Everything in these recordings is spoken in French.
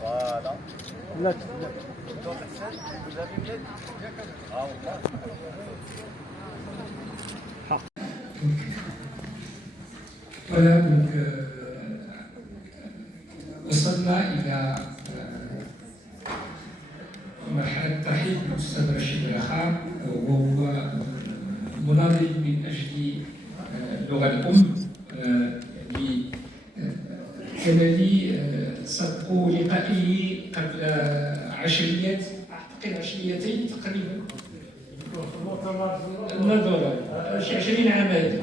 Voilà. Là, Donc, vous avez une lettre. Ah, on passe. Voilà, donc وصلنا إلى مرحلة الترحيب بالأستاذ رشيد الرخام، وهو مناضل من أجل اللغة الأم. يعني كان لي سبق لقائه قبل أعتقد 10 تقريبا، النظرة شي 20 عام هذه،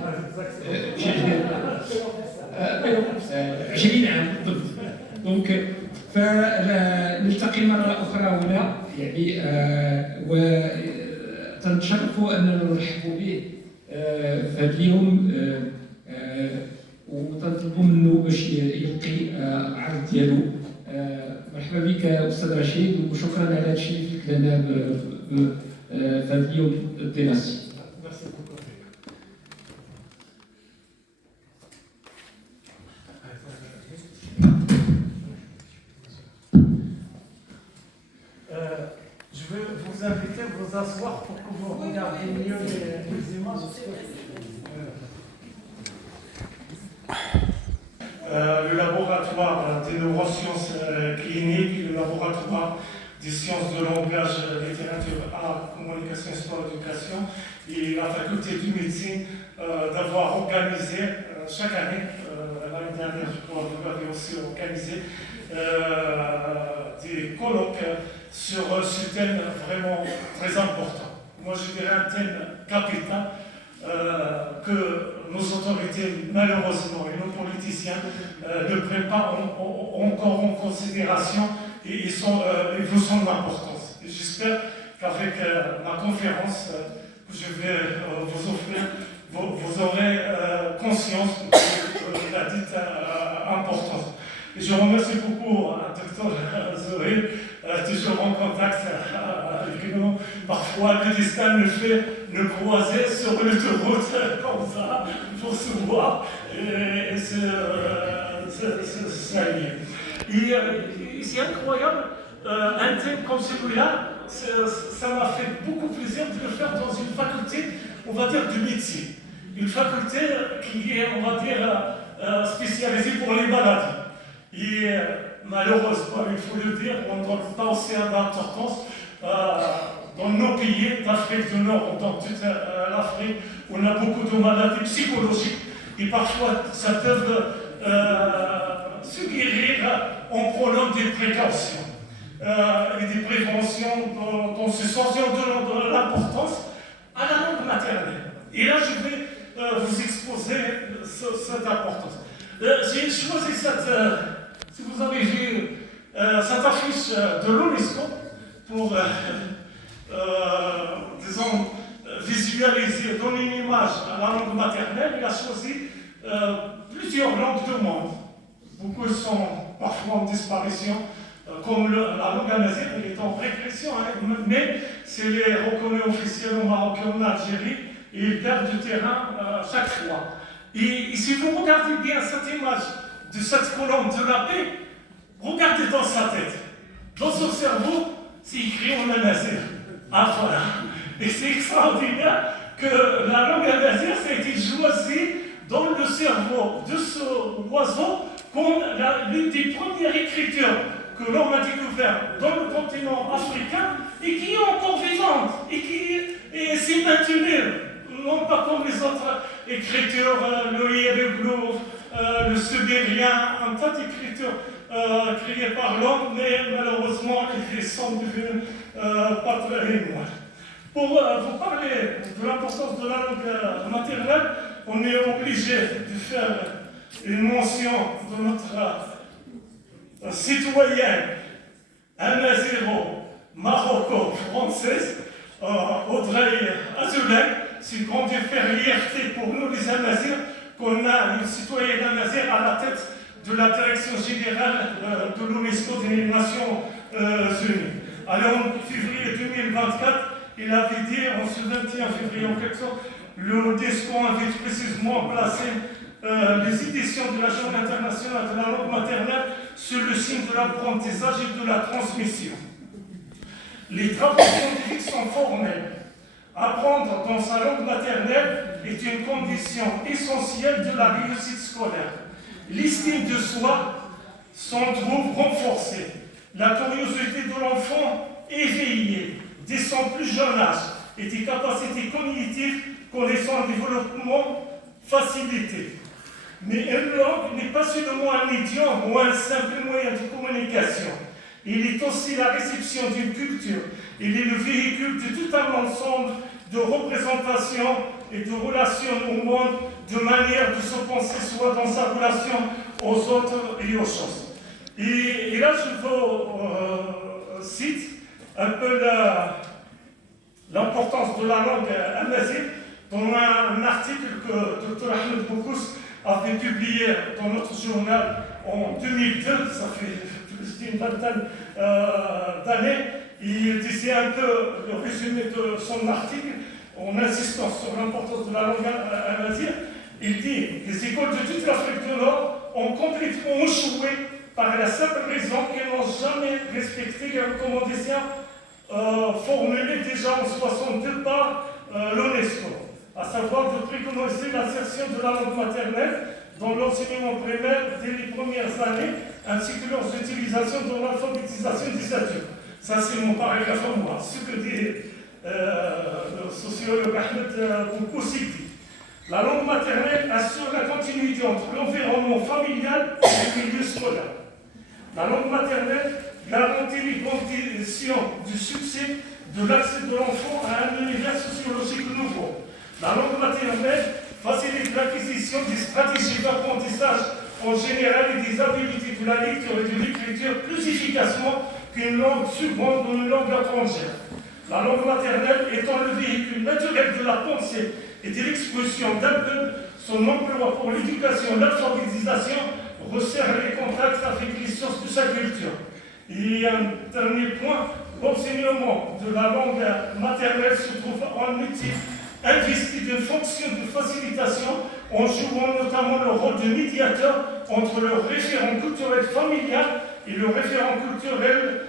20 عام بالضبط. دونك فنلتقي مرة أخرى هنا، يعني وتنشرفوا أننا نرحب به في هذا اليوم، وتنطلبوا منه باش يلقي العرض ديالو. مرحبا بك أستاذ رشيد، وشكرا على هذا الشيء اللي قلت لنا في هذا اليوم الدراسي. Je veux vous inviter à vous asseoir pour que vous regardiez mieux les images. Le laboratoire des neurosciences cliniques, le laboratoire des sciences de langage, littérature, art, communication, sport, éducation et la faculté de médecine d'avoir organisé chaque année, l'année dernière je crois vous avez aussi organisé des colloques sur ce thème vraiment très important. Moi je dirais un thème capital que nos autorités, malheureusement, et nos politiciens ne prennent pas encore en considération et vous sont d'importance. J'espère qu'avec la conférence que je vais vous offrir, vous aurez conscience de la dite importance. Et je remercie beaucoup Dr Zoé, toujours en contact avec nous. Parfois, le destin nous fait nous croiser sur l'autoroute comme ça, pour se voir et s'allier. Et c'est incroyable, un thème comme celui-là, ça m'a fait beaucoup plaisir de le faire dans une faculté, on va dire, de médecine. Une faculté qui est, on va dire, spécialisée pour les maladies. Et malheureusement, il faut le dire, on ne donne pas aussi d'importance dans nos pays d'Afrique du Nord, dans toute l'Afrique, on a beaucoup de maladies psychologiques et parfois ça peut se guérir en prenant des précautions et des préventions dans ce sens et en donnant de l'importance à la langue maternelle. Et là, je vais vous exposer cette importance. J'ai choisi si vous avez vu cette affiche de l'UNESCO pour, disons, visualiser, donner une image à la langue maternelle. Il a choisi plusieurs langues du monde. Beaucoup sont parfois en disparition, comme la langue amazigh, elle est en régression, hein, mais c'est les reconnus officiels au Maroc et en Algérie, et ils perdent du terrain chaque fois. Et si vous regardez bien cette image de cette colonne de la paix, regardez dans sa tête. Dans son cerveau, c'est écrit en amazigh. Ah voilà. Et c'est extraordinaire que la langue amazigh a été choisie dans le cerveau de ce oiseau comme l'une des premières écritures que l'homme a découvert dans le continent africain et qui est encore vivante et qui s'est maintenue. Non pas comme les autres écritures, le hiéroglyphe, le sumérien, un tas d'écritures créées par l'homme, mais malheureusement, ils sont devenus patrimoine. Pour vous parler de l'importance de la langue maternelle, on est obligé de faire une mention de notre citoyenne amazigho maroco-française, Audrey Azoulay. C'est une grande fierté pour nous les Amazirs qu'on a une citoyenne amazigh à la tête de la direction générale de l'UNESCO des Nations Unies. Alors en février 2024, il avait dit, en ce 21 février en quelque sorte, l'UNESCO avait précisément placé les éditions de la Journée internationale de la langue maternelle sur le signe de l'apprentissage et de la transmission. Les travaux scientifiques sont formels. Apprendre dans sa langue maternelle est une condition essentielle de la réussite scolaire. L'estime de soi s'en trouve renforcée. La curiosité de l'enfant éveillée dès son plus jeune âge et des capacités cognitives connaissant un développement facilité. Mais une langue n'est pas seulement un idiome ou un simple moyen de communication. Il est aussi la réception d'une culture. Il est le véhicule de tout un ensemble de représentations et de relations au monde, de manière de se penser soi dans sa relation aux autres et aux choses. Et là, je vous cite un peu l'importance de la langue amazigh dans un article que Dr Ahmed Boukous avait publié dans notre journal en 2002, ça fait plus d'une vingtaine d'années. Il disait un peu le résumé de son article en insistant sur l'importance de la langue amazigh. Il dit « Les écoles de toute l'Afrique du Nord ont complètement échoué par la simple raison qu'elles n'ont jamais respecté les recommandations formulées déjà en 1962 par l'UNESCO, à savoir de préconiser l'insertion de la langue maternelle dans l'enseignement primaire dès les premières années, ainsi que leur utilisation dans l'alphabétisation des adultes. » Ça, c'est mon paragraphe à moi. Ce que dit le sociologue Ahmed Boukous dit. La langue maternelle assure la continuité entre l'environnement familial et le milieu scolaire. La langue maternelle garantit les conditions du succès de l'accès de l'enfant à un univers sociologique nouveau. La langue maternelle facilite l'acquisition des stratégies d'apprentissage en général et des habiletés de la lecture et de l'écriture plus efficacement qu'une langue seconde ou une langue étrangère. La langue maternelle étant le véhicule naturel de la pensée et de l'expression d'un peuple, son emploi pour l'éducation et l'alphabétisation resserre les contacts avec les sources de sa culture. Et un dernier point, l'enseignement de la langue maternelle se trouve en outil investi d'une fonction de facilitation en jouant notamment le rôle de médiateur entre le référent culturel familial et le référent culturel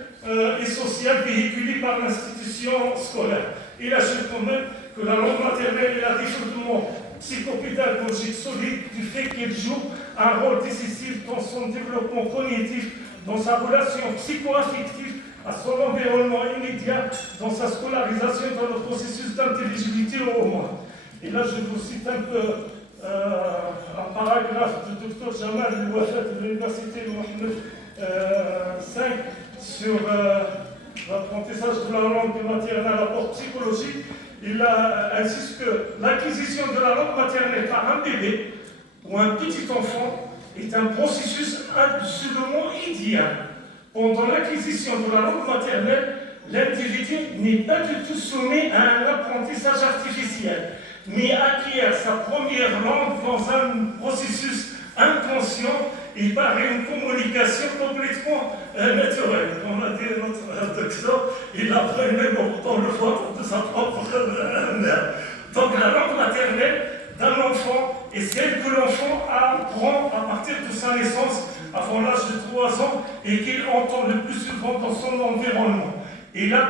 et social véhiculé par l'institution scolaire. Il ajoute quand même que la langue maternelle est un développement psychopédagogique solide du fait qu'elle joue un rôle décisif dans son développement cognitif, dans sa relation psycho-affective à son environnement immédiat, dans sa scolarisation et dans le processus d'intelligibilité au monde. Et là, je vous cite un peu un paragraphe de Dr Jamal El-Wafat de l'Université de Mohamed V sur l'apprentissage de la langue maternelle à l'apport psychologique. Il insiste que l'acquisition de la langue maternelle par un bébé ou un petit enfant est un processus absolument idéal. Pendant l'acquisition de la langue maternelle, l'individu n'est pas du tout soumis à un apprentissage artificiel, mais acquiert sa première langue dans un processus inconscient et par une communication complètement naturelle. On a dit notre docteur, il apprend même dans le ventre de sa propre mère. Donc la langue maternelle d'un enfant est celle que l'enfant apprend à partir de sa naissance avant l'âge de 3 ans et qu'il entend le plus souvent dans son environnement. Et là,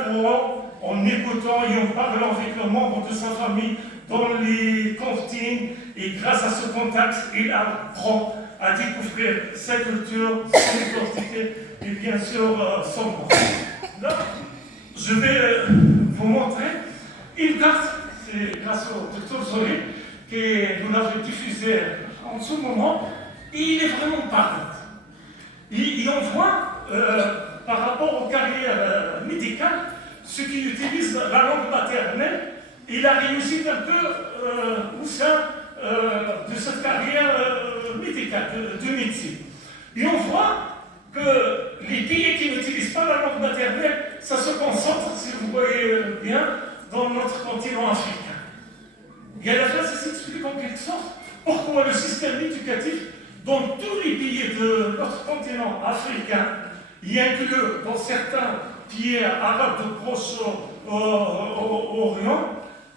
en écoutant et en parlant avec les membres de sa famille dans les cantines, et grâce à ce contact, il apprend à découvrir sa culture, son identité et bien sûr son monde. Là, je vais vous montrer une carte, c'est grâce au docteur Zoé, que vous l'avez diffusée en ce moment, et il est vraiment parlant. Et on voit, par rapport aux carrières médicales, ceux qui utilisent la langue maternelle, il a réussi un peu au sein de cette carrière médicale, de médecine. Et on voit que les pays qui n'utilisent pas la langue maternelle, ça se concentre, si vous voyez bien, dans notre continent africain. Et à la fin, ça s'explique en quelque sorte pourquoi le système éducatif dans tous les pays de notre continent africain, y inclus dans certains pays arabes de Proche-Orient,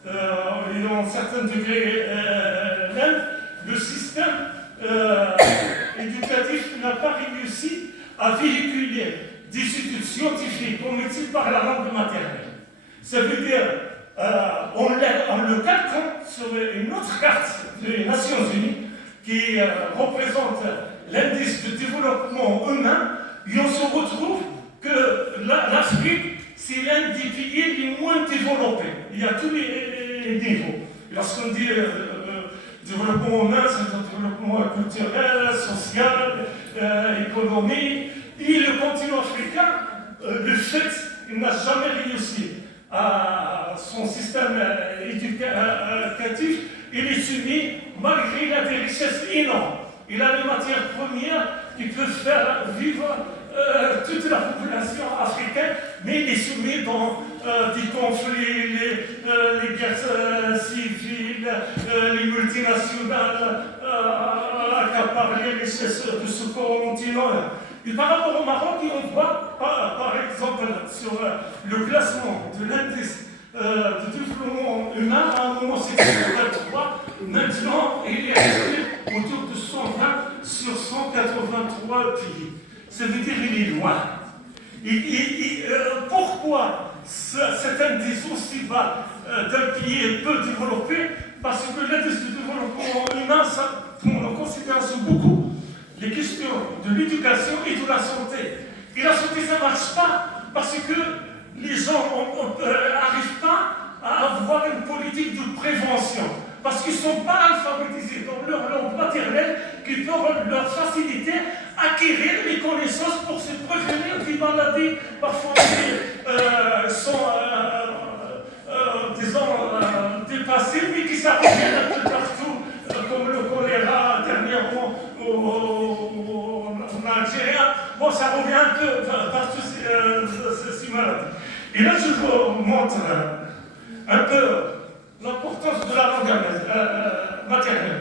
et dans certains degrés l'Inde, le système pas réussi à véhiculer des études scientifiques comme médecine par la langue maternelle. Ça veut dire, on le calque sur une autre carte des Nations Unies qui représente l'indice de développement humain, et on se retrouve que l'Afrique, c'est l'un des pays les moins développés. Il y a tous les niveaux. Lorsqu'on dit développement humain, c'est un développement culturel, social, économique. Et le continent africain, le fait, il n'a jamais réussi à son système éducatif. Il est soumis, malgré il a des richesses énormes. Il a des matières premières qui peuvent faire vivre toute la population africaine, mais il est soumis dans des conflits, les guerres civiles, les multinationales accaparent les richesses de ce continent. Et par rapport au Maroc, on voit, par exemple, sur le classement de l'indice de développement humain, à un moment c'était 123, maintenant il est resté autour de 120 sur 183 pays. Ça veut dire qu'il est loin. Pourquoi cet indice aussi bas d'un pays peu développé? Parce que l'indice de développement humain, ça prend en considération beaucoup les questions de l'éducation et de la santé. Et la santé, ça ne marche pas parce que les gens n'arrivent pas à avoir une politique de prévention. Parce qu'ils ne sont pas alphabétisés dans leur langue maternelle qui peut leur faciliter acquérir les connaissances pour se prévenir des maladies parfois sont disons, dépassées, mais qui s'arrivent un peu partout, comme le choléra dernièrement en Algérie. Bon, ça revient un peu partout ces maladies. Et là, je vous montre un peu l'importance de la langue maternelle.